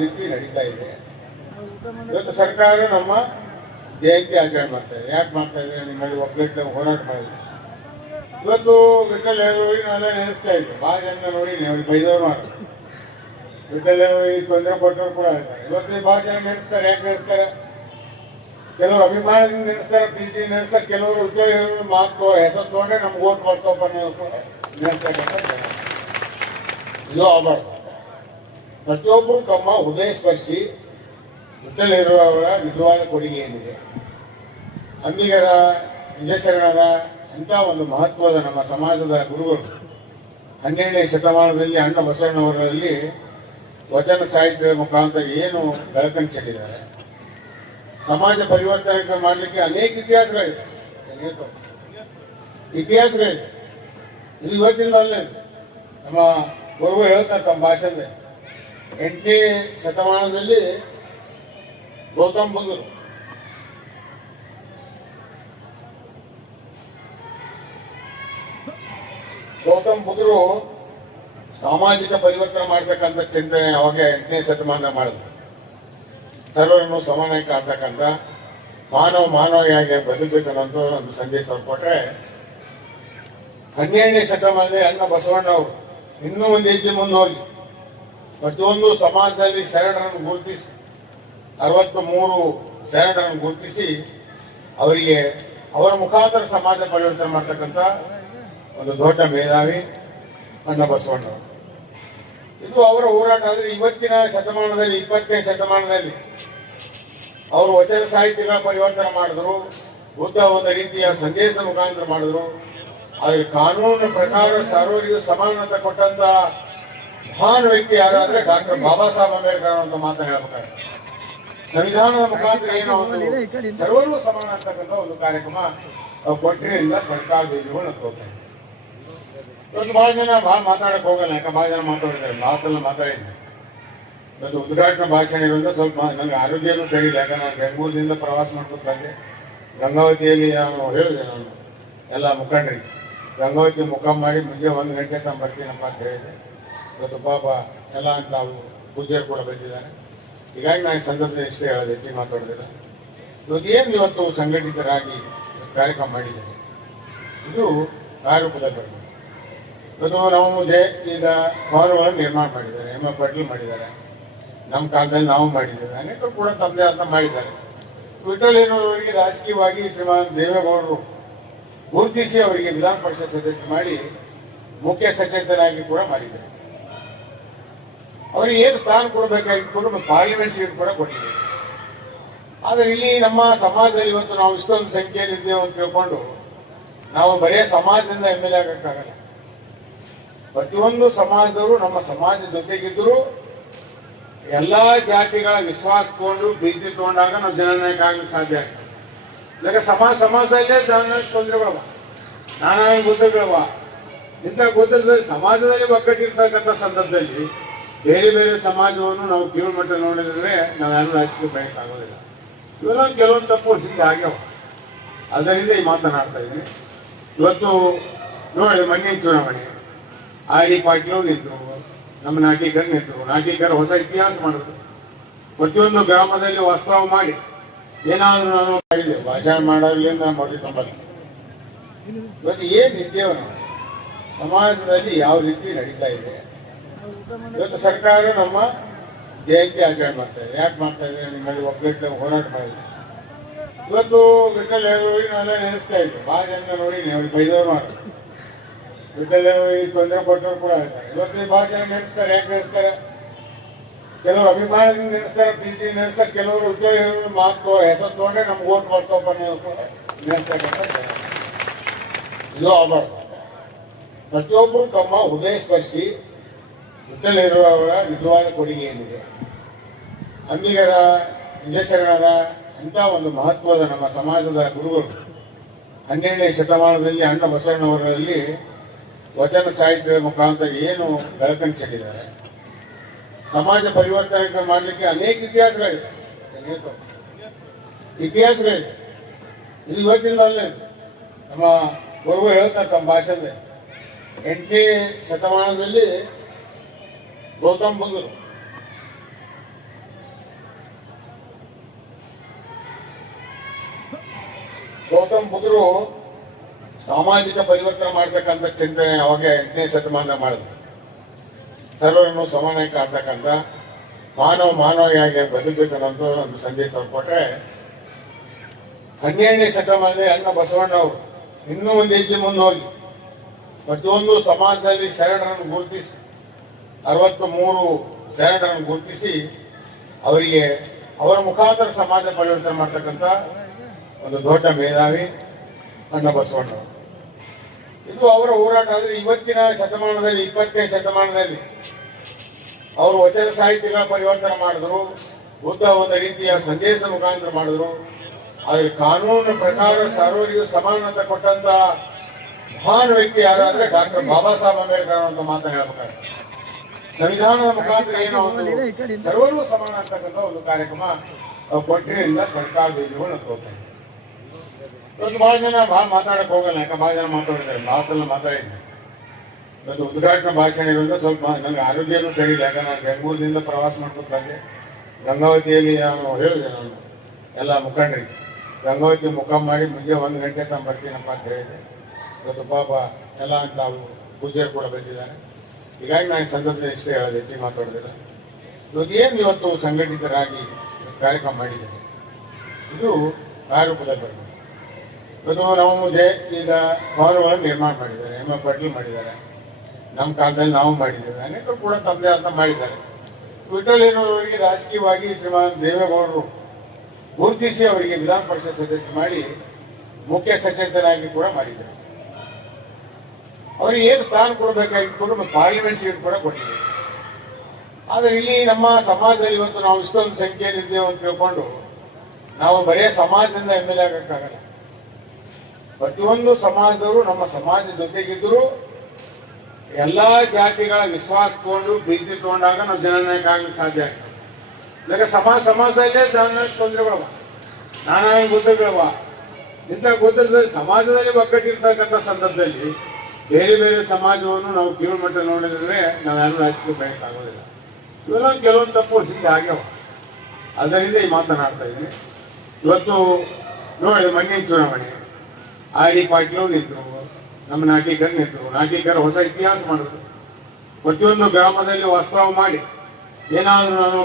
ರೀತಿ ನಡೀತಾ ಇದೆ. ಇವತ್ತು ಸರ್ಕಾರ ನಮ್ಮ ಜಯಂತಿ ಆಚರಣೆ ಮಾಡ್ತಾ ಇದೆ. ಯಾಕೆ ಮಾಡ್ತಾ ಇದೆ? ನಿಮ್ಮಲ್ಲಿ ಒಗ್ಗಟ್ಟು ಹೋರಾಟ ಮಾಡಿದೆ. ಇವತ್ತು ವಿಠಲ್ ಹೇಳಿ ನಾವೆಲ್ಲ ನೆನೆಸ್ತಾ ಇದ್ದೆ. ಭಾಳ ಜನ ನೋಡಿ ಅವ್ರಿಗೆ ಬೈದವ್ರು ಮಾಡೋದು. ವಿಠಲ್ ಹೇಳಿ ತೊಂದರೆ ಕೊಟ್ಟವ್ರು ಕೂಡ ಇದ್ದಾರೆ. ಇವತ್ತು ಭಾಳ ಜನ ನೆನೆಸ್ತಾರೆ. ಯಾಕೆ ನೆನೆಸ್ತಾರೆ? ಕೆಲವರು ಅಭಿಮಾನದಿಂದ ನೆನೆಸ್ತಾರೆ, ಪ್ರೀತಿ ನೆನೆಸ್ತಾರೆ. ಕೆಲವರು ವಿಠಲ್ ಹೇಳಿ ಮಾತು ಹೆಸರು ತೊಗೊಂಡ್ರೆ ನಮ್ಗೆ ಓಟ್ ಬರ್ತಪ್ಪ ನೆನೆಸ್ತಕ್ಕಂಥ ಇದು ಆಗಬಾರ್ದು. ಪ್ರತಿಯೊಬ್ಬರು ತಮ್ಮ ಹೃದಯ ಸ್ಪರ್ಶಿ ವಿಠಲ್ ಅವರ ನಿಜವಾದ ಕೊಡುಗೆ ಏನಿದೆ, ಅಂಬಿಗರ ವಿಜಯಶರಣರ ಇಂಥ ಒಂದು ಮಹತ್ವದ ನಮ್ಮ ಸಮಾಜದ ಗುರುಗಳು 12ನೇ ಶತಮಾನದಲ್ಲಿ ಅಣ್ಣ ಬಸವಣ್ಣವರಲ್ಲಿ ವಚನ ಸಾಹಿತ್ಯದ ಮುಖಾಂತರ ಏನು ಬೆಳಕನ್ನು ಚೆಲ್ಲಿದ್ದಾರೆ. ಸಮಾಜ ಪರಿವರ್ತನೆ ಮಾಡಲಿಕ್ಕೆ ಅನೇಕ ಇತಿಹಾಸಗಳಿದೆ. ಇದು ಇವತ್ತಿನ ಅಲ್ಲೇ ನಮ್ಮ ಗುರುಗಳು ಹೇಳ್ತಾರೆ ತಮ್ಮ ಭಾಷೆಯಲ್ಲಿ. 8ನೇ ಶತಮಾನದಲ್ಲಿ ಗೌತಮ್ ಬುದ್ಧರು ಸಾಮಾಜಿಕ ಪರಿವರ್ತನೆ ಮಾಡ್ತಕ್ಕಂಥ ಚಿಂತನೆ ಅವಾಗ 8ನೇ ಶತಮಾನದಾಗ ಮಾಡಿದ್ರು. ಸರ್ವರನ್ನು ಸಮಾನವಾಗಿ ಕಾಡ್ತಕ್ಕಂಥ ಮಾನವಿಯಾಗಿ ಬದುಕಬೇಕನ್ನೋಂಥ ಒಂದು ಸಂದೇಶ ಅವ್ರು ಕೊಟ್ಟರೆ, 12ನೇ ಶತಮಾನದಲ್ಲಿ ಅಣ್ಣ ಬಸವಣ್ಣವರು ಇನ್ನೂ ಒಂದು ಹೆಜ್ಜೆ ಮುಂದೆ ಹೋಗಿ ಪ್ರತಿಯೊಂದು ಸಮಾಜದಲ್ಲಿ ಶರಣರನ್ನು ಗುರುತಿಸಿ 63 ಶರಣರನ್ನು ಗುರುತಿಸಿ ಅವರಿಗೆ ಅವರ ಮುಖಾಂತರ ಸಮಾಜ ಪರಿವರ್ತನೆ ಮಾಡ್ತಕ್ಕಂಥ ಒಂದು ದೊಡ್ಡ ಮೇಧಾವಿ ಅಣ್ಣ ಬಸವಣ್ಣವರು. ಇದು ಅವರ ಹೋರಾಟ. ಆದರೆ ಇವತ್ತಿನ ಶತಮಾನದಲ್ಲಿ 20ನೇ ಶತಮಾನದಲ್ಲಿ ಅವರು ವಚನ ಸಾಹಿತ್ಯಗಳ ಪರಿವರ್ತನೆ ಮಾಡಿದ್ರು. ಬುದ್ಧ ಒಂದು ರೀತಿಯ ಸಂದೇಶದ ಮುಖಾಂತರ ಮಾಡಿದ್ರು. ಆದರೆ ಕಾನೂನಿನ ಪ್ರಕಾರ ಸರ್ವರಿಗೂ ಸಮಾನತೆ ಕೊಟ್ಟಂತ ಮಹಾನ್ ವ್ಯಕ್ತಿ ಯಾರಾದ್ರೆ ಡಾಕ್ಟರ್ ಬಾಬಾ ಸಾಹೇಬ್ ಅಂಬೇಡ್ಕರ್ ಅಂತ ಮಾತನಾಡಬೇಕಾದ್ರೆ ಸಂವಿಧಾನದ ಮುಖಾಂತರ ಏನೋ ಒಂದು ಸರ್ವರಿಗೂ ಸಮಾನ ಅಂತಕ್ಕಂಥ ಒಂದು ಕಾರ್ಯಕ್ರಮ ಕೊಟ್ಟಿರಿಂದ ಸರ್ಕಾರದ ಯೋಜನೆಗಳು ಹೋಗ್ತಾರೆ. ಇವತ್ತು ಬಹಳ ಜನ ಮಾತಾಡಕ್ ಹೋಗಲ್ಲ. ಯಾಕೆ ಬಹಳ ಜನ ಮಾತಾಡಿದ್ದಾರೆ, ಭಾಳ ಸಲ ಮಾತಾಡಿದ್ದೆ. ಇವತ್ತು ಉದ್ಘಾಟನಾ ಭಾಷಣಗಳಿಂದ ಸ್ವಲ್ಪ ನನಗೆ ಆರೋಗ್ಯನೂ ಸರಿ ಇಲ್ಲ. ಯಾಕಂದ್ರೆ ನಾನು ಬೆಂಗಳೂರಿನಿಂದ ಪ್ರವಾಸ ಮಾಡ್ಕೊಂಡು ಬಂದೆ. ಗಂಗಾವತಿಯಲ್ಲಿ ನಾನು ಹೇಳಿದೆ, ನಾನು ಎಲ್ಲ ಮುಖಂಡರಿಗೆ ಗಂಗಾವತಿ ಮುಖ ಮಾಡಿ ಮುಂಜೆ 1 ಗಂಟೆ ತಮ್ಮ ಬರ್ತೀನಪ್ಪ ಅಂತ ಹೇಳಿದೆ. ಇವತ್ತು ಪಾಪ ಎಲ್ಲ ಅಂತ ಪೂಜ್ಯರು ಕೂಡ ಬಂದಿದ್ದಾರೆ. ಹೀಗಾಗಿ ನಾನು ಸಂದರ್ಭದಲ್ಲಿ ಇಷ್ಟೇ ಹೇಳಿದೆ, ಹೆಚ್ಚಿಗೆ ಮಾತಾಡೋದಿಲ್ಲ. ಇವತ್ತು ಸಂಘಟಿತರಾಗಿ ಕಾರ್ಯಕ್ರಮ ಮಾಡಿದ್ದೇನೆ. ಇದು ಕಾರ್ಯರೂಪದಲ್ಲಿ ಬರಬೇಕು. ಇವತ್ತು ನಾವು ಈಗ ಭವನಗಳನ್ನು ನಿರ್ಮಾಣ ಮಾಡಿದ್ದಾರೆ. ಎಂ ಎ ಪಾಟೀಲ್ ಮಾಡಿದ್ದಾರೆ. ನಮ್ಮ ಕಾಲದಲ್ಲಿ ನಾವು ಮಾಡಿದ್ದೇವೆ. ಅನೇಕರು ಕೂಡ ತಮ್ಮದೇ ಅಂತ ಮಾಡಿದ್ದಾರೆ. ವಿಠಲ್ ಅವರಿಗೆ ರಾಜಕೀಯವಾಗಿ ಶ್ರೀಮಾನ್ ದೇವೇಗೌಡರು ಗುರುತಿಸಿ ಅವರಿಗೆ ವಿಧಾನ ಪರಿಷತ್ ಸದಸ್ಯ ಮಾಡಿ ಮುಖ್ಯ ಸಚೇತನಾಗಿ ಕೂಡ ಮಾಡಿದ್ದಾರೆ. ಅವರಿಗೆ ಏನು ಸ್ಥಾನ ಕೊಡಬೇಕಾಗಿತ್ತು ಕೂಡ ಪಾರ್ಲಿಮೆಂಟ್ ಸೀಟ್ ಕೂಡ ಕೊಟ್ಟಿದ್ದಾರೆ. ಆದರೆ ಇಲ್ಲಿ ನಮ್ಮ ಸಮಾಜದಲ್ಲಿ ಇವತ್ತು ನಾವು ಇಷ್ಟೊಂದು ಸಂಖ್ಯೆಯಲ್ಲಿ ಇದ್ದೇವೆ ಅಂತ ತಿಳ್ಕೊಂಡು ನಾವು ಬರೇ ಸಮಾಜದಿಂದ MLA ಆಗಕ್ಕಾಗಲ್ಲ. ಪ್ರತಿಯೊಂದು ಸಮಾಜದವರು ನಮ್ಮ ಸಮಾಜ ಜೊತೆಗಿದ್ರು ಎಲ್ಲಾ ಜಾತಿಗಳ ವಿಶ್ವಾಸ ತಗೊಂಡು ಪ್ರೀತಿ ತಗೊಂಡಾಗ ನಾವು ಜನನಾಯಕ ಆಗಲಿಕ್ಕೆ ಸಾಧ್ಯ ಆಗ್ತದೆ. ಇಲ್ಲ ಸಮಾಜದಲ್ಲೇ ಜನನಾಯಕ ತೊಂದರೆಗಳವ, ನಾನಾ ಗುದ್ದಗಳವ. ಇಂಥ ಗುದ್ದದಲ್ಲಿ ಸಮಾಜದಲ್ಲಿ ಒಗ್ಗಟ್ಟಿರ್ತಕ್ಕಂಥ ಸಂದರ್ಭದಲ್ಲಿ ಬೇರೆ ಬೇರೆ ಸಮಾಜವನ್ನು ನಾವು ಕೀಳುಮಟ್ಟ ನೋಡಿದ್ರೆ ನಾವು ಯಾರು ರಾಜಕೀಯ ಬೆಳಕಾಗೋದಿಲ್ಲ. ಇವೆಲ್ಲ ಕೆಲವೊಂದು ತಪ್ಪು ಹಿಂದೆ ಆಗ್ಯಾವ. ಅದರಿಂದ ಈ ಮಾತನಾಡ್ತಾ ಇದ್ದೀನಿ. ಇವತ್ತು ನೋಡಿ, ಮಣ್ಣಿನ ಚುನಾವಣೆ RD ಪಾಟೀಲ್ ನಿಂತರು, ನಮ್ಮ ನಾಟಿಕರ್ ನಿಂತರು. ನಾಟಿಕರ್ ಹೊಸ ಇತಿಹಾಸ ಮಾಡಿದ್ರು. ಪ್ರತಿಯೊಂದು ಗ್ರಾಮದಲ್ಲಿ ವಾಸ್ತವ ಮಾಡಿ ಏನಾದರೂ ನಾನು ಮಾಡಿದೆ, ಭಾಷಣ ಮಾಡೋದ್ರಿಂದ ಮಾಡಿ ತಂಬಲ್ಲ. ಇವತ್ತು ಏನು ನಿಂತೇವ ನಾವು ಸಮಾಜದಲ್ಲಿ ಯಾವ ರೀತಿ ನಡೀತಾ ಇದೆ. ಇವತ್ತು ಸರ್ಕಾರ ನಮ್ಮ ಜಯಂತಿ ಆಚರಣೆ ಮಾಡ್ತಾ ಇದೆ. ಯಾಕೆ ಮಾಡ್ತಾ ಇದೆ? ನಿಮ್ಮಲ್ಲಿ ಒಗ್ಗಟ್ಟು ಹೋರಾಟ ಮಾಡಿದೆ. ಇವತ್ತು ವಿಠಲ್ ಹೇಳಿ ನಾವೆಲ್ಲ ನೆನೆಸ್ತಾ ಇದ್ದೆ. ಭಾಳ ಜನ ನೋಡಿ ಅವ್ರಿಗೆ ಬೈದವ್ರು ಮಾಡೋದು. ವಿಠಲ್ ಹೇಳಿ ತೊಂದರೆ ಕೊಟ್ಟವ್ರು ಕೂಡ ಇದ್ದಾರೆ. ಇವತ್ತು ಭಾಳ ಜನ ನೆನೆಸ್ತಾರೆ. ಯಾಕೆ ನೆನೆಸ್ತಾರೆ? ಕೆಲವರು ಅಭಿಮಾನದಿಂದ ನೆನೆಸ್ತಾರೆ, ಪ್ರೀತಿ ನೆನೆಸ್ತಾರೆ. ಕೆಲವರು ವಿಠಲ್ ಹೇಳಿ ಮಾತು ಹೆಸರು ತೊಗೊಂಡ್ರೆ ನಮ್ಗೆ ಓಟ್ ಬರ್ತಪ್ಪ ನೆನೆಸ್ತಕ್ಕಂಥ ಇದು ಆಗಬಾರ್ದು. ಪ್ರತಿಯೊಬ್ಬರು ತಮ್ಮ ಹೃದಯ ಸ್ಪರ್ಶಿ ವಿಠಲ್ ಅವರ ನಿಜವಾದ ಕೊಡುಗೆ ಏನಿದೆ, ಅಂಬಿಗರ ವಿಜಯಶರಣರ ಇಂಥ ಒಂದು ಮಹತ್ವದ ನಮ್ಮ ಸಮಾಜದ ಗುರುಗಳು 12ನೇ ಶತಮಾನದಲ್ಲಿ ಅಣ್ಣ ಬಸವಣ್ಣವರಲ್ಲಿ ವಚನ ಸಾಹಿತ್ಯದ ಮುಖಾಂತರ ಏನು ಬೆಳಕನ್ನು ಚೆಲ್ಲಿದ್ದಾರೆ. ಸಮಾಜ ಪರಿವರ್ತನೆ ಮಾಡಲಿಕ್ಕೆ ಅನೇಕ ಇತಿಹಾಸಗಳಿದೆ. ಇದು ಇವತ್ತಿನ ಅಲ್ಲೇ ನಮ್ಮ ಗುರುಗಳು ಹೇಳ್ತಾರೆ ತಮ್ಮ ಭಾಷೆಯಲ್ಲಿ. 8ನೇ ಶತಮಾನದಲ್ಲಿ ಗೌತಮ್ ಗೌತಮ್ ಬುದ್ಧರು ಸಾಮಾಜಿಕ ಪರಿವರ್ತನೆ ಮಾಡ್ತಕ್ಕಂಥ ಚಿಂತನೆ ಅವಾಗ 8ನೇ ಶತಮಾನದ ಮಾಡಿದ್ರು. ಸರ್ವರನ್ನು ಸಮಾನವಾಗಿ ಕಾಣ್ತಕ್ಕಂಥ ಮಾನವಿಯಾಗಿ ಬದುಕಬೇಕನ್ನೋದು ಒಂದು ಸಂದೇಶ ಅವ್ರು ಕೊಟ್ರೆ, 12ನೇ ಶತಮಾನದಲ್ಲಿ ಅಣ್ಣ ಬಸವಣ್ಣವರು ಇನ್ನೂ ಒಂದು ಹೆಜ್ಜೆ ಮುಂದೆ ಹೋಗಿ ಪ್ರತಿಯೊಂದು ಸಮಾಜದಲ್ಲಿ ಶರಣರನ್ನು ಗುರುತಿಸಿ 63 ಶರಣರನ್ನು ಗುರುತಿಸಿ ಅವರಿಗೆ ಅವರ ಮುಖಾಂತರ ಸಮಾಜ ಪರಿವರ್ತನೆ ಮಾಡ್ತಕ್ಕಂಥ ಒಂದು ದೊಡ್ಡ ಮೇಧಾವಿ ಅಣ್ಣ ಬಸವಣ್ಣವರು. ಇದು ಅವರ ಹೋರಾಟ. ಆದರೆ ಇವತ್ತಿನ ಶತಮಾನದಲ್ಲಿ 20ನೇ ಶತಮಾನದಲ್ಲಿ ಅವರು ವಚನ ಸಾಹಿತ್ಯಗಳ ಪರಿವರ್ತನೆ ಮಾಡಿದ್ರು, ಬುದ್ಧ ಒಂದು ರೀತಿಯ ಸಂದೇಶ ಮುಖಾಂತರ ಮಾಡಿದ್ರು. ಆದರೆ ಕಾನೂನು ಪ್ರಕಾರ ಸರ್ವರಿಗೂ ಸಮಾನತೆ ಕೊಟ್ಟಂತ ಮಹಾನ್ ವ್ಯಕ್ತಿ ಯಾರಾದ್ರೆ ಡಾಕ್ಟರ್ ಬಾಬಾ ಸಾಹೇಬ್ ಅಂಬೇಡ್ಕರ್ ಅಂತ ಮಾತನ್ನು ಹೇಳ್ಬೇಕಾಗ್ತದೆ. ಸಂವಿಧಾನದ ಮುಖಾಂತರ ಏನೋ ಒಂದು ಸರ್ವರೂ ಸಮಾನ ಅಂತಕ್ಕಂಥ ಒಂದು ಕಾರ್ಯಕ್ರಮ ಕೊಟ್ಟಿದ್ದರಿಂದ ಸರ್ಕಾರದ ಯೋಜನೆಗಳು ನಡ್ಕೋತಾರೆ. ಇವತ್ತು ಬಹಳ ಜನ ಮಾತಾಡಕ್ ಹೋಗಲ್ಲ, ಯಾಕೆ ಬಹಳ ಜನ ಮಾತಾಡಿದ್ದಾರೆ, ಬಹಳ ಸಲ ಮಾತಾಡಿದ್ದಾರೆ. ಇವತ್ತು ಉದ್ಘಾಟನಾ ಭಾಷಣ ಇರೋದ್ರಿಂದ ಸ್ವಲ್ಪ ನನಗೆ ಆರೋಗ್ಯನೂ ಸರಿ ಇಲ್ಲ. ಯಾಕಂದ್ರೆ ನಾನು ಬೆಂಗಳೂರಿನಿಂದ ಪ್ರವಾಸ ಮಾಡ್ಕೊಂಡು ಬಂದೆ. ಗಂಗಾವತಿಯಲ್ಲಿ ನಾನು ಹೇಳಿದೆ, ನಾನು ಎಲ್ಲ ಮುಖಂಡರಿಗೆ ಗಂಗಾವತಿ ಮುಖ ಮಾಡಿ ಮುಂಜೆ 1 ಗಂಟೆ ತಮ್ಮ ಬರ್ತೀನಪ್ಪ ಅಂತ ಹೇಳಿದೆ. ಇವತ್ತು ಪಾಪ ಎಲ್ಲ ಅಂತ ಪೂಜೆರು ಕೂಡ ಬಂದಿದ್ದಾರೆ. ಹೀಗಾಗಿ ನಾನು ಸಂದರ್ಭದಲ್ಲಿ ಇಷ್ಟೇ ಹೇಳೋದು, ಹೆಚ್ಚಿಗೆ ಮಾತಾಡೋದಿಲ್ಲ. ಇವತ್ತು ಏನು ಇವತ್ತು ಸಂಘಟಿತರಾಗಿ ಕಾರ್ಯಕ್ರಮ ಮಾಡಿದ್ದಾರೆ, ಇದು ಕಾರ್ಯರೂಪದಲ್ಲಿ ಬರಬೇಕು. ಇವತ್ತು ನಾವು ಈಗ ಭವನಗಳನ್ನು ನಿರ್ಮಾಣ ಮಾಡಿದ್ದಾರೆ, ಪಾಟೀಲ್ ಮಾಡಿದ್ದಾರೆ, ನಮ್ಮ ಕಾಲದಲ್ಲಿ ನಾವು ಮಾಡಿದ್ದೇವೆ, ಅನೇಕರು ಕೂಡ ತಮ್ಮದೇ ಅಂತ ಮಾಡಿದ್ದಾರೆ. ವಿಠ್ಠಲಯ್ಯನವರಿಗೆ ರಾಜಕೀಯವಾಗಿ ಶ್ರೀಮಾನ್ ದೇವೇಗೌಡರು ಗುರುತಿಸಿ ಅವರಿಗೆ ವಿಧಾನ ಪರಿಷತ್ ಸದಸ್ಯ ಮಾಡಿ ಮುಖ್ಯ ಸಚೇತನಾಗಿ ಕೂಡ ಮಾಡಿದ್ದಾರೆ. ಅವರಿಗೆ ಏನು ಸ್ಥಾನ ಕೊಡಬೇಕಾಗಿತ್ತು ಕೂಡ ಪಾರ್ಲಿಮೆಂಟ್ ಸೀಟ್ ಕೂಡ ಕೊಟ್ಟಿದ್ದಾರೆ. ಆದರೆ ಇಲ್ಲಿ ನಮ್ಮ ಸಮಾಜದಲ್ಲಿ ಇವತ್ತು ನಾವು ಇಷ್ಟೊಂದು ಸಂಖ್ಯೆಯಲ್ಲಿ ಇದ್ದೇವೆ ಅಂತ ತಿಳ್ಕೊಂಡು ನಾವು ಬರೇ ಸಮಾಜದಿಂದ MLA ಆಗಕ್ಕಾಗಲ್ಲ. ಪ್ರತಿಯೊಂದು ಸಮಾಜದವರು ನಮ್ಮ ಸಮಾಜ ಜೊತೆಗಿದ್ರು ಎಲ್ಲಾ ಜಾತಿಗಳ ವಿಶ್ವಾಸ ತಗೊಂಡು ಪ್ರೀತಿ ತಗೊಂಡಾಗ ನಾವು ಜನನಾಯಕ ಆಗ್ಲಿಕ್ಕೆ ಸಾಧ್ಯ ಆಗ್ತದೆ. ಈಗ ಸಮಾಜದಲ್ಲೇ ಜನನಾಯಕ ತೊಂದರೆಗಳವ, ನಾನಾ ಗುದ್ದಗಳವ. ಇಂಥ ಗುದ್ದದಲ್ಲಿ ಸಮಾಜದಲ್ಲಿ ಒಗ್ಗಟ್ಟಿರ್ತಕ್ಕಂಥ ಸಂದರ್ಭದಲ್ಲಿ ಬೇರೆ ಬೇರೆ ಸಮಾಜವನ್ನು ನಾವು ಕೀಳ್ಮಟ್ಟ ನೋಡಿದ್ರೆ ನಾವ್ಯಾರು ರಾಜಕೀಯ ಬೆಳೆಯಕ್ಕಾಗೋದಿಲ್ಲ. ಇವೆಲ್ಲ ಕೆಲವೊಂದು ತಪ್ಪು ಹಿಂದೆ ಆಗ್ಯಾವ. ಅದರಿಂದ ಈ ಮಾತನಾಡ್ತಾ ಇದ್ದೀನಿ. ಇವತ್ತು ನೋಡಿದೆ ಮಣ್ಣಿನ ಚುನಾವಣೆ, RD ಪಾಟೀಲ್ ನಿಂತರು, ನಮ್ಮ ನಾಟಿಕರ್ ನಿಂತರು. ನಾಟಿಕರ್ ಹೊಸ ಇತಿಹಾಸ ಮಾಡಿದ್ರು. ಪ್ರತಿಯೊಂದು ಗ್ರಾಮದಲ್ಲಿ ವಾಸ್ತವ ಮಾಡಿ ಏನಾದರೂ ನಾನು